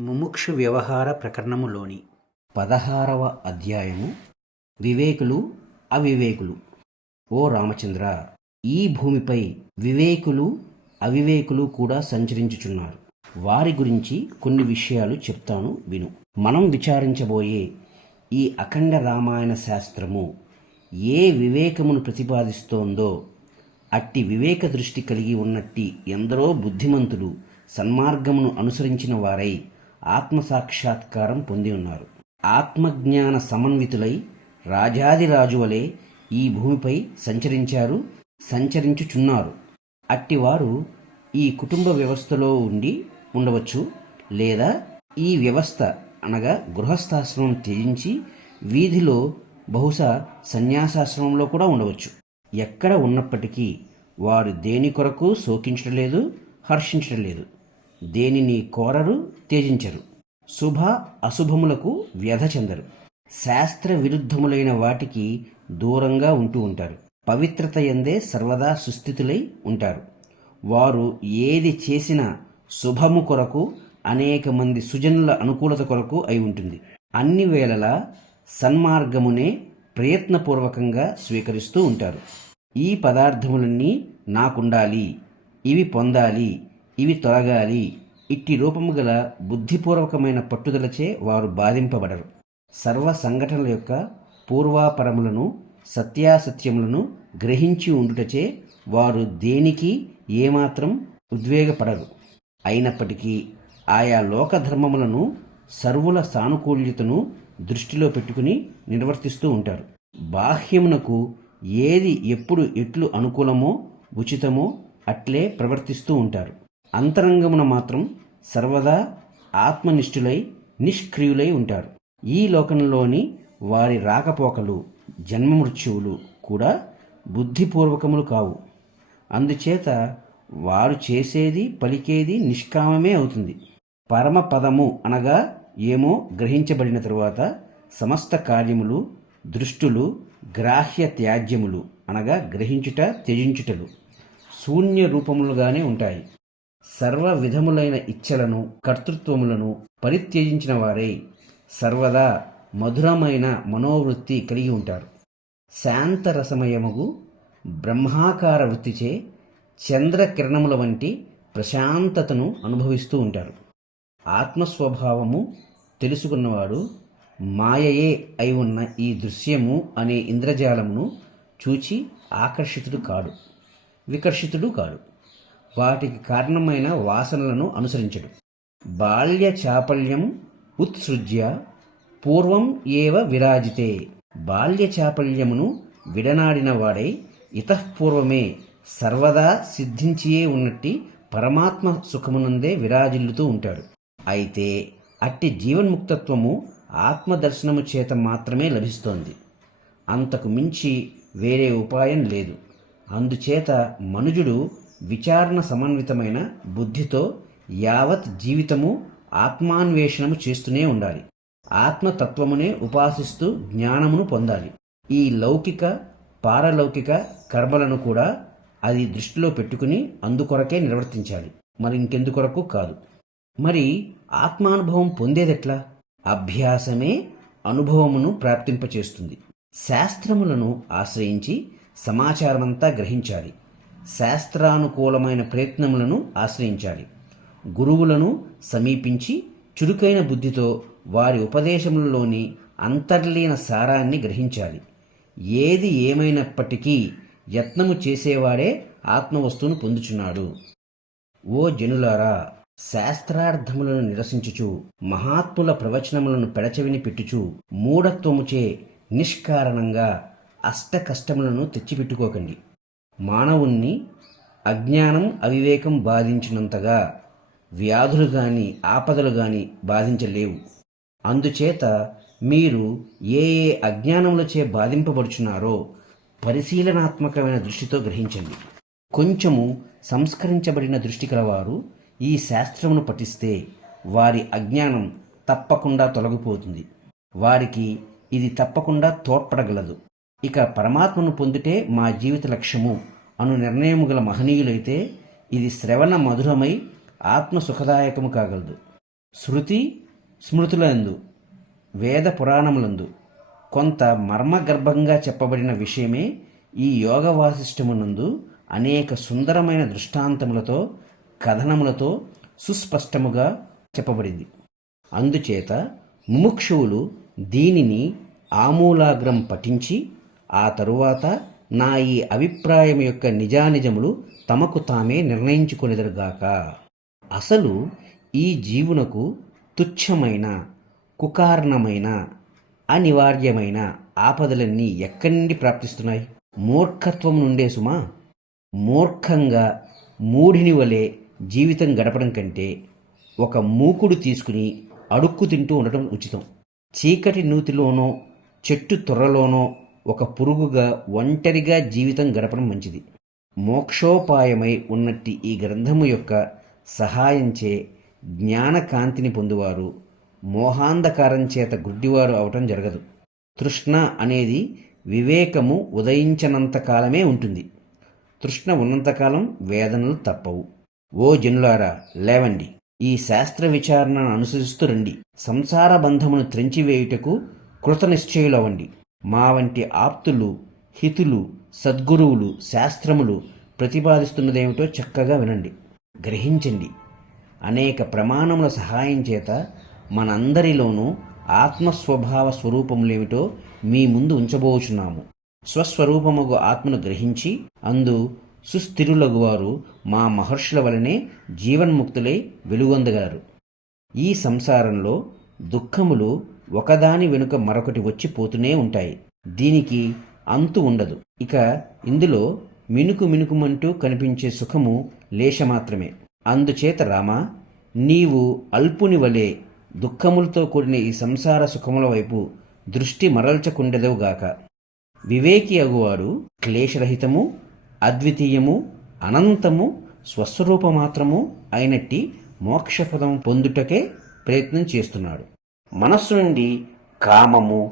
ముముక్షు వ్యవహార ప్రకరణములోని 16వ అధ్యాయము వివేకులు అవివేకులు. ఓ రామచంద్ర, ఈ భూమిపై వివేకులు అవివేకులు కూడా సంచరించుచున్నారు. వారి గురించి కొన్ని విషయాలు చెప్తాను విను. మనం విచారించబోయే ఈ అఖండ రామాయణ శాస్త్రము ఏ వివేకమును ప్రతిపాదిస్తోందో అట్టి వివేక దృష్టి కలిగి ఉన్నట్టి ఎందరో బుద్ధిమంతులు సన్మార్గమును అనుసరించిన వారై ఆత్మసాక్షాత్కారం పొంది ఉన్నారు. ఆత్మజ్ఞాన సమన్వితులై రాజాదిరాజు వలె ఈ భూమిపై సంచరించుచున్నారు. అట్టివారు ఈ కుటుంబ వ్యవస్థలో ఉండవచ్చు, లేదా ఈ వ్యవస్థ అనగా గృహస్థాశ్రమం త్యజించి వీధిలో బహుశా సన్యాసాశ్రమంలో కూడా ఉండవచ్చు. ఎక్కడ ఉన్నప్పటికీ వారు దేని కొరకు శోకించడం లేదు, హర్షించడం లేదు. దేనిని కోరరు, త్యజించరు. శుభ అశుభములకు వ్యధ చెందరు. శాస్త్ర విరుద్ధములైన వాటికి దూరంగా ఉంటూ ఉంటారు. పవిత్రత యందే సర్వదా సుస్థితులై ఉంటారు. వారు ఏది చేసినా శుభము కొరకు, అనేక మంది సుజనుల అనుకూలత కొరకు అయి ఉంటుంది. అన్ని వేళలా సన్మార్గమునే ప్రయత్నపూర్వకంగా స్వీకరిస్తూ ఉంటారు. ఈ పదార్థములన్నీ నాకుండాలి, ఇవి పొందాలి, ఇవి తొలగాలి, ఇట్టి రూపము గల బుద్ధిపూర్వకమైన పట్టుదలచే వారు బాధింపబడరు. సర్వ సంఘటనల యొక్క పూర్వాపరములను, సత్యాసత్యములను గ్రహించి ఉండుటచే వారు దేనికి ఏమాత్రం ఉద్వేగపడరు. అయినప్పటికీ ఆయా లోకధర్మములను, సర్వుల సానుకూల్యతను దృష్టిలో పెట్టుకుని నిర్వర్తిస్తూ ఉంటారు. బాహ్యమునకు ఏది ఎప్పుడు ఎట్లు అనుకూలమో ఉచితమో అట్లే ప్రవర్తిస్తూ ఉంటారు. అంతరంగమున మాత్రం సర్వదా ఆత్మనిష్ఠులై నిష్క్రియులై ఉంటారు. ఈ లోకంలోని వారి రాకపోకలు, జన్మమృత్యువులు కూడా బుద్ధిపూర్వకములు కావు. అందుచేత వారు చేసేది, పలికేది నిష్కామమే అవుతుంది. పరమపదము అనగా ఏమో గ్రహించబడిన తరువాత సమస్త కార్యములు, దృష్టులు, గ్రాహ్య త్యాజ్యములు అనగా గ్రహించుట, త్యజించుటలు శూన్య రూపములుగానే ఉంటాయి. సర్వ విధములైన ఇచ్చలను, కర్తృత్వములను పరిత్యజించిన వారై సర్వదా మధురమైన మనోవృత్తి కలిగి ఉంటారు. శాంతరసమయముగు బ్రహ్మాకార వృత్తిచే చంద్రకిరణముల వంటి ప్రశాంతతను అనుభవిస్తూ ఉంటారు. ఆత్మస్వభావము తెలుసుకున్నవాడు మాయయే అయి ఉన్న ఈ దృశ్యము అనే ఇంద్రజాలమును చూచి ఆకర్షితుడు కాడు, వికర్షితుడు కాడు. వాటికి కారణమైన వాసనలను అనుసరించడు. బాల్య చాపల్యం ఉత్సృజ్య పూర్వం ఏవ విరాజితే. బాల్య చాపల్యమును విడనాడిన వాడై ఇతఃపూర్వమే సర్వదా సిద్ధించియే ఉన్నట్టి పరమాత్మ సుఖమునందే విరాజిల్లుతూ ఉంటాడు. అయితే అట్టి జీవన్ముక్తత్వము ఆత్మదర్శనము చేత మాత్రమే లభిస్తోంది. అంతకు మించి వేరే ఉపాయం లేదు. అందుచేత మనుజుడు విచారణ సమన్వితమైన బుద్ధితో యావత్ జీవితము ఆత్మాన్వేషణము చేస్తూనే ఉండాలి. ఆత్మతత్వమునే ఉపాసిస్తూ జ్ఞానమును పొందాలి. ఈ లౌకిక, పారలౌకిక కర్మలను కూడా అది దృష్టిలో పెట్టుకుని అందుకొరకే నిర్వర్తించాలి, మరి ఇంకెందుకొరకు కాదు. మరి ఆత్మానుభవం పొందేదెట్లా? అభ్యాసమే అనుభవమును ప్రాప్తింపచేస్తుంది. శాస్త్రములను ఆశ్రయించి సమాచారమంతా గ్రహించాలి. శాస్త్రానుకూలమైన ప్రయత్నములను ఆశ్రయించాలి. గురువులను సమీపించి చురుకైన బుద్ధితో వారి ఉపదేశములలోని అంతర్లీన సారాన్ని గ్రహించాలి. ఏది ఏమైనప్పటికీ యత్నము చేసేవాడే ఆత్మవస్తువును పొందుచున్నాడు. ఓ జనులారా, శాస్త్రార్థములను నిరసించుచు మహాత్ముల ప్రవచనములను పెడచెవిని పెట్టుచు మూఢత్వముచే నిష్కారణంగా అష్ట కష్టములను తెచ్చిపెట్టుకోకండి. మానవుణ్ణి అజ్ఞానం, అవివేకం బాధించినంతగా వ్యాధులు గాని, ఆపదలు గాని బాధించలేవు. అందుచేత మీరు ఏ అజ్ఞానములచే బాధింపబడుచున్నారో పరిశీలనాత్మకమైన దృష్టితో గ్రహించండి. కొంచెము సంస్కరించబడిన దృష్టి కలవారు ఈ శాస్త్రమును పఠిస్తే వారి అజ్ఞానం తప్పకుండా తొలగిపోతుంది. వారికి ఇది తప్పకుండా తోడ్పడగలదు. ఇక పరమాత్మను పొందుటే మా జీవిత లక్ష్యము అను నిర్ణయము గల మహనీయులైతే ఇది శ్రవణ మధురమై ఆత్మ సుఖదాయకము కాగలదు. శృతి స్మృతులందు, వేద పురాణములందు కొంత మర్మగర్భంగా చెప్పబడిన విషయమే ఈ యోగ వాసిష్టమునందు అనేక సుందరమైన దృష్టాంతములతో కథనములతో సుస్పష్టముగా చెప్పబడింది. అందుచేత ముముక్షువులు దీనిని ఆమూలాగ్రం పఠించి ఆ తరువాత నా ఈ అభిప్రాయం యొక్క నిజానిజములు తమకు తామే నిర్ణయించుకొనిదరుగాక. అసలు ఈ జీవునకు తుచ్చమైన, కుకారణమైన, అనివార్యమైన ఆపదలన్నీ ఎక్కడి నుండి ప్రాప్తిస్తున్నాయి? మూర్ఖత్వం నుండే సుమా. మూర్ఖంగా మూఢిని వలె జీవితం గడపడం కంటే ఒక మూకుడు తీసుకుని అడుక్కు తింటూ ఉండటం ఉచితం. చీకటి నూతిలోనో చెట్టు తొర్రలోనో ఒక పురుగుగా ఒంటరిగా జీవితం గడపడం మంచిది. మోక్షోపాయమై ఉన్నట్టి ఈ గ్రంథము యొక్క సహాయంచే జ్ఞానకాంతిని పొందువారు మోహాంధకారం చేత గుడ్డివారు అవటం జరగదు. తృష్ణ అనేది వివేకము ఉదయించనంతకాలమే ఉంటుంది. తృష్ణ ఉన్నంతకాలం వేదనలు తప్పవు. ఓ జనులారా, లేవండి, ఈ శాస్త్ర విచారణను అనుసరిస్తూ రండి. సంసార బంధమును త్రెంచివేయుటకు కృతనిశ్చయులవండి. మా వంటి ఆప్తులు, హితులు, సద్గురువులు శాస్త్రములు ప్రతిపాదిస్తున్నదేమిటో చక్కగా వినండి, గ్రహించండి. అనేక ప్రమాణముల సహాయం చేత మనందరిలోనూ ఆత్మస్వభావ స్వరూపములేమిటో మీ ముందు ఉంచబోచున్నాము. స్వస్వరూపముగు ఆత్మను గ్రహించి అందు సుస్థిరులగువారు మా మహర్షుల వలనే జీవన్ముక్తులై వెలుగొందగలరు. ఈ సంసారంలో దుఃఖములు ఒకదాని వెనుక మరొకటి వచ్చి పోతూనే ఉంటాయి. దీనికి అంతు ఉండదు. ఇక ఇందులో మినుకు మినుకుమంటూ కనిపించే సుఖము లేశమాత్రమే. అందుచేత రామా, నీవు అల్పుని వలె దుఃఖములతో కూడిన ఈ సంసార సుఖముల వైపు దృష్టి మరల్చకుండెదవుగాక. వివేకి అగువాడు క్లేశరహితము, అద్వితీయము, అనంతము, స్వస్వరూపమాత్రము అయినట్టి మోక్షపదం పొందుటకే ప్రయత్నం చేస్తున్నాడు. మనస్సు నుండి కామము,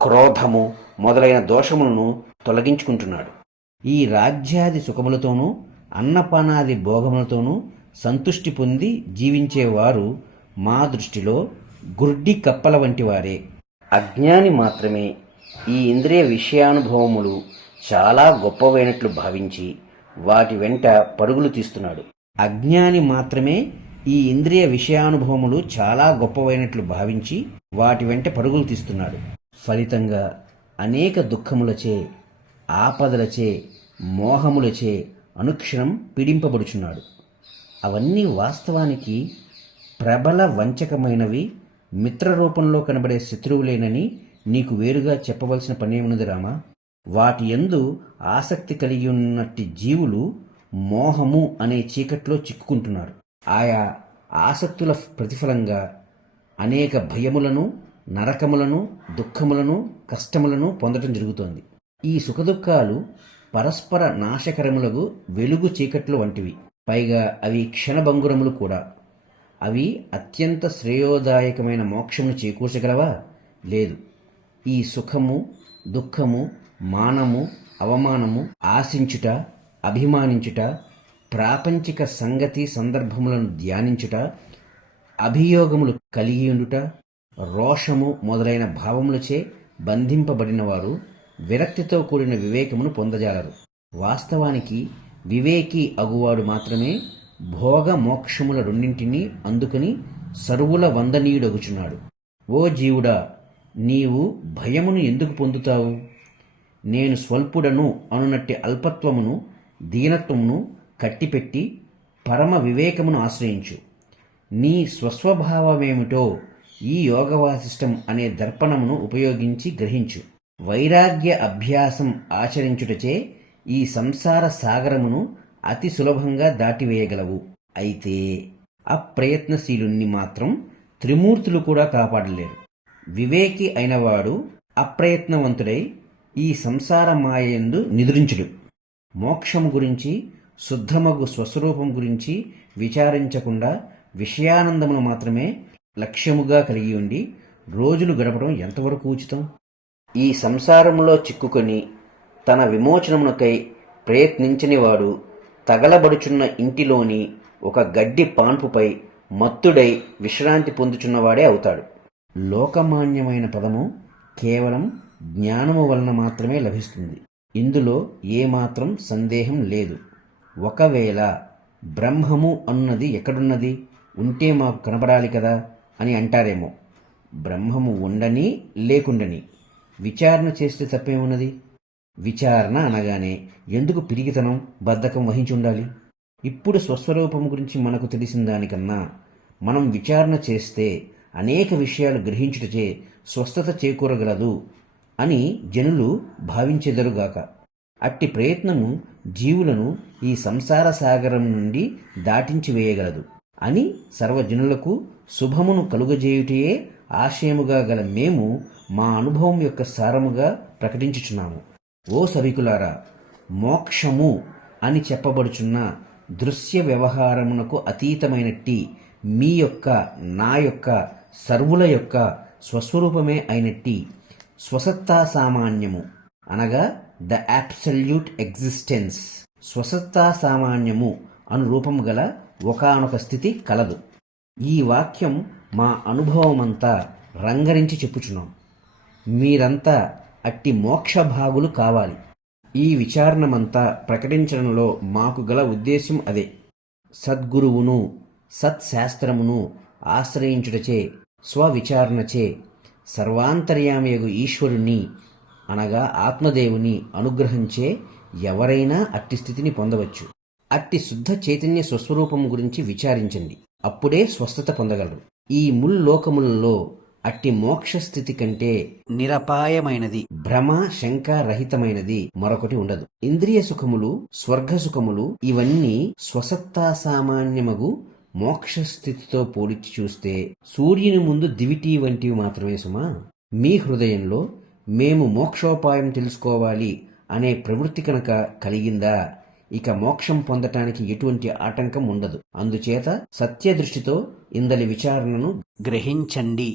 క్రోధము మొదలైన దోషములను తొలగించుకుంటున్నాడు. ఈ రాజ్యాది సుఖములతోనూ అన్నపానాది భోగములతోనూ సంతుష్టి పొంది జీవించేవారు మా దృష్టిలో గుడ్డి కప్పల వంటి వారే. అజ్ఞాని మాత్రమే ఈ ఇంద్రియ విషయానుభవములు చాలా గొప్పవైనట్లు భావించి వాటి వెంట పరుగులు తీస్తున్నాడు. అజ్ఞాని మాత్రమే ఈ ఇంద్రియ విషయానుభవములు చాలా గొప్పవైనట్లు భావించి వాటి వెంట పరుగులు తీస్తున్నాడు. ఫలితంగా అనేక దుఃఖములచే, ఆపదలచే, మోహములచే అనుక్షణం పీడింపబడుచున్నాడు. అవన్నీ వాస్తవానికి ప్రబల వంచకమైనవి, మిత్రరూపంలో కనబడే శత్రువులేనని నీకు వేరుగా చెప్పవలసిన పనేమున్నది రామా. వాటి యందు ఆసక్తి కలిగి ఉన్నట్టి జీవులు మోహము అనే చీకట్లో చిక్కుకుంటున్నారు. ఆయా ఆసక్తుల ప్రతిఫలంగా అనేక భయములను, నరకములను, దుఃఖములను, కష్టములను పొందటం జరుగుతోంది. ఈ సుఖదుఖాలు పరస్పర నాశకరములకు వెలుగు చీకట్లు వంటివి. పైగా అవి క్షణభంగురములు కూడా. అవి అత్యంత శ్రేయోదాయకమైన మోక్షమును చేకూర్చగలవా? లేదు. ఈ సుఖము, దుఃఖము, మానము, అవమానము, ఆశించుట, అభిమానించుట, ప్రాపంచిక సంగతి సందర్భములను ధ్యానించుట, అభియోగములు కలిగియుండుట, రోషము మొదలైన భావములచే బంధింపబడిన వారు విరక్తితో కూడిన వివేకమును పొందజాలరు. వాస్తవానికి వివేకి అగువాడు మాత్రమే భోగ మోక్షముల రెండింటినీ అందుకని సర్వుల వందనీయుడగుచున్నాడు. ఓ జీవుడా, నీవు భయమును ఎందుకు పొందుతావు? నేను స్వల్పుడను అనునట్టి అల్పత్వమును, దీనత్వమును కట్టిపెట్టి పరమ వివేకమును ఆశ్రయించు. నీ స్వస్వభావమేమిటో ఈ యోగవాసిష్టం అనే దర్పణమును ఉపయోగించి గ్రహించు. వైరాగ్య అభ్యాసం ఆచరించుటచే ఈ సంసార సాగరమును అతి సులభంగా దాటివేయగలవు. అయితే అప్రయత్నశీలుణ్ణి మాత్రం త్రిమూర్తులు కూడా కాపాడలేరు. వివేకి అయినవాడు అప్రయత్నవంతుడై ఈ సంసార మాయయందు నిద్రించుడు. మోక్షము గురించి, శుద్ధమగు స్వస్వరూపం గురించి విచారించకుండా విషయానందమును మాత్రమే లక్ష్యముగా కలిగి ఉండి రోజులు గడపడం ఎంతవరకు ఉచితం? ఈ సంసారములో చిక్కుకొని తన విమోచనమునకై ప్రయత్నించనివాడు తగలబడుచున్న ఇంటిలోని ఒక గడ్డి పాన్పుపై మత్తుడై విశ్రాంతి పొందుచున్నవాడే అవుతాడు. లోకమాన్యమైన పదము కేవలం జ్ఞానము వలన మాత్రమే లభిస్తుంది. ఇందులో ఏమాత్రం సందేహం లేదు. ఒకవేళ బ్రహ్మము అన్నది ఎక్కడున్నది, ఉంటే మాకు కనబడాలి కదా అని అంటారేమో. బ్రహ్మము ఉండని లేకుండని విచారణ చేస్తే తప్పేమున్నది? విచారణ అనగానే ఎందుకు పిరిగితనం, బద్ధకం వహించి ఉండాలి? ఇప్పుడు స్వస్వరూపం గురించి మనకు తెలిసిన దానికన్నా మనం విచారణ చేస్తే అనేక విషయాలు గ్రహించుటచే స్వస్థత చేకూరగలదు అని జనులు భావించెదరుగాక. అట్టి ప్రయత్నము జీవులను ఈ సంసార సాగరం నుండి దాటించి వేయగలదు అని సర్వజనులకు శుభమును కలుగజేయుటయే ఆశయముగా గల మేము మా అనుభవం యొక్క సారముగా ప్రకటించుచున్నాము. ఓ సభికులారా, మోక్షము అని చెప్పబడుచున్న దృశ్య వ్యవహారమునకు అతీతమైనట్టి మీ యొక్క, నా యొక్క, సర్వుల యొక్క స్వస్వరూపమే అయినట్టి స్వసత్తా సామాన్యము అనగా ద అబ్సల్యూట్ ఎగ్జిస్టెన్స్, స్వసత్తా సామాన్యము అను రూపము గల ఒకానొక స్థితి కలదు. ఈ వాక్యం మా అనుభవమంతా రంగరించి చెప్పుచున్నాం. మీరంతా అట్టి మోక్షభాగులు కావాలి. ఈ విచారణమంతా ప్రకటించడంలో మాకు గల ఉద్దేశ్యం అదే. సద్గురువును, సత్శాస్త్రమును ఆశ్రయించుటచే, స్వవిచారణచే సర్వాంతర్యామయగు ఈశ్వరుని అనగా ఆత్మదేవుని అనుగ్రహించే ఎవరైనా అట్టి స్థితిని పొందవచ్చు. అట్టి శుద్ధ చైతన్య స్వస్వరూపము గురించి విచారించండి, అప్పుడే స్వస్థత పొందగలరు. ఈ ముల్లోకములలో అట్టి మోక్ష స్థితి కంటే నిరపాయమైనది, భ్రమ శంక రహితమైనది మరొకటి ఉండదు. ఇంద్రియ సుఖములు, స్వర్గ సుఖములు ఇవన్నీ స్వసత్తా సామాన్యమగు మోక్ష స్థితితో పోల్చి చూస్తే సూర్యుని ముందు దివిటి వంటివి మాత్రమే సుమా. మీ హృదయంలో మేము మోక్షోపాయం తెలుసుకోవాలి అనే ప్రవృత్తి కనుక కలిగిందా, ఇక మోక్షం పొందటానికి ఎటువంటి ఆటంకం ఉండదు. అందుచేత సత్యదృష్టితో ఇందలి విచారణను గ్రహించండి.